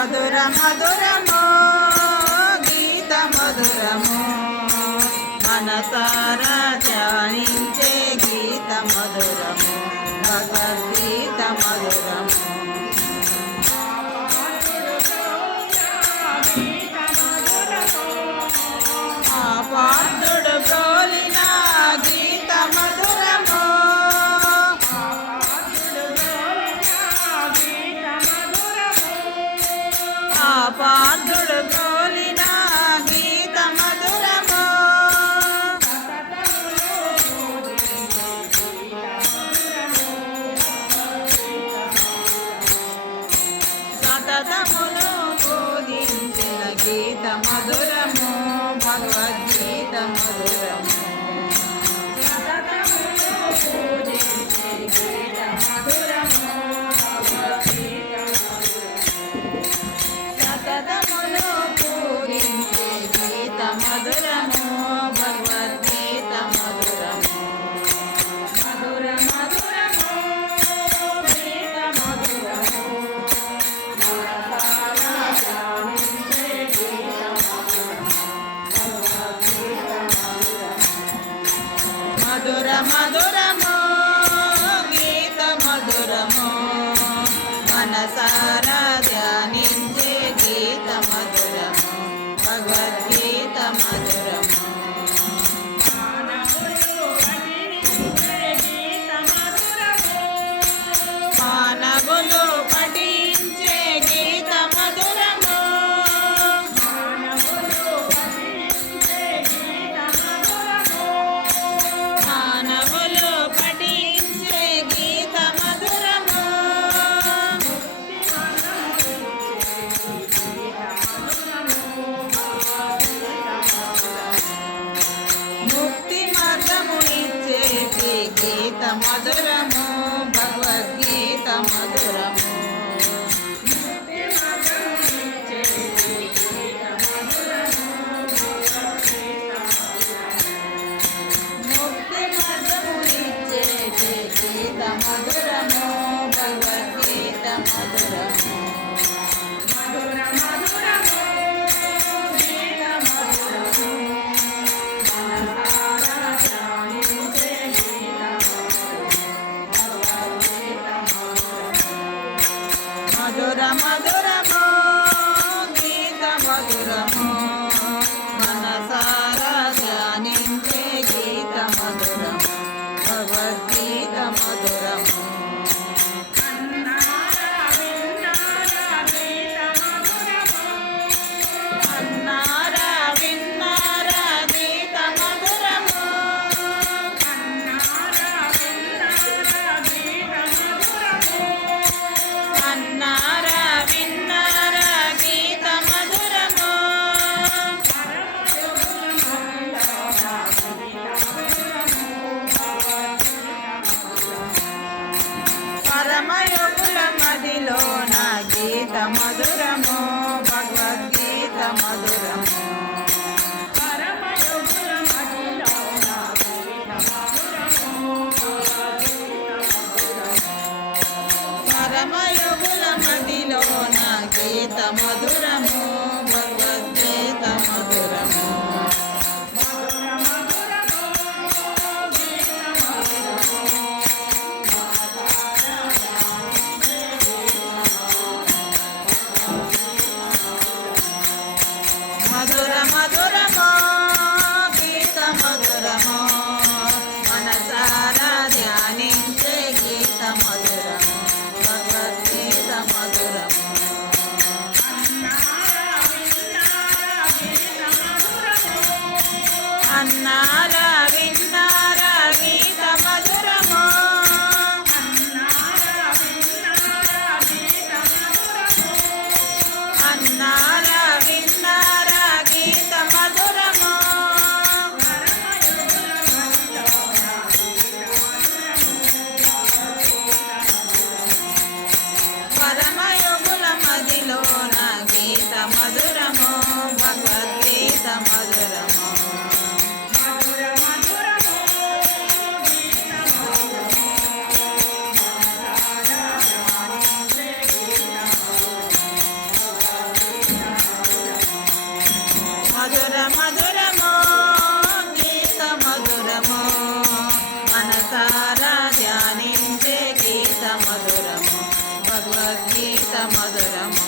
మధుర మధురమో గీత మధురమో మనసారా ధ్యానించే గీత మధురమో భగవద్గీత మధురమో పార్థుడు గోలిన గీత మధురమో పార్థుడు గోలిన గీత మధురమో సతతములు బోధించిన గీత మధురమో భగవద్గీత మధురమో సతతములు బోధించే గీత మధురమో సతతములు పూరించే గీత మధురమో భగవద్గీత మధురమో మధుర మధురమో గీత మధురమో మనసారా ధ్యానించే గీత మధుర మధురమో గీత మధురమో మనసారా ధ్యానించే గీత మధురమో భగవద్గీత మధురమో మానవులు పఠించే గీత మధురమో మానవులు పఠించే గీత మధురమో ముక్తి మార్గము ఇచ్చేటి గీత మధురమో భగవద్గీత మధురమో ముక్తి మార్గము ఇచ్చేటి గీత మధురమో భగవద్గీత మధురమో మధుర మధురమో గీత మధురమో మనసారా ధ్యానించే గీత మధుర మధురమో గీత మధురమో మనసారా ధ్యానించే గీత మధురమో భగవద్గీత మధురమో అన్నారా విన్నారా గీత మధురమో అన్నారా విన్నారా గీత మధురమో పరమయోగుల మదిలో నా గీత మధురమో భగవద్గీత మధురమో పరమయోగుల మదిలో నా గీత మధురమో పరమయోగుల మదిలో నా గీత మధురమో భగవద్గీత మధురమో మధుర మధురమో గీత మధురమో మనసారా ధ్యానించే గీత మధురమో భగవద్గీత మధురమో అన్నారా విన్నారా గీత మధురమో అన్నారా విన్నారా గీత మధురమో పరమయోగుల మదిలో నా గీత మధురమో భగవద్గీత మధురమో మధుర మధురము గీత మధురము మనసారా ధ్యానించే గీత మధురము భగవద్గీత మధురము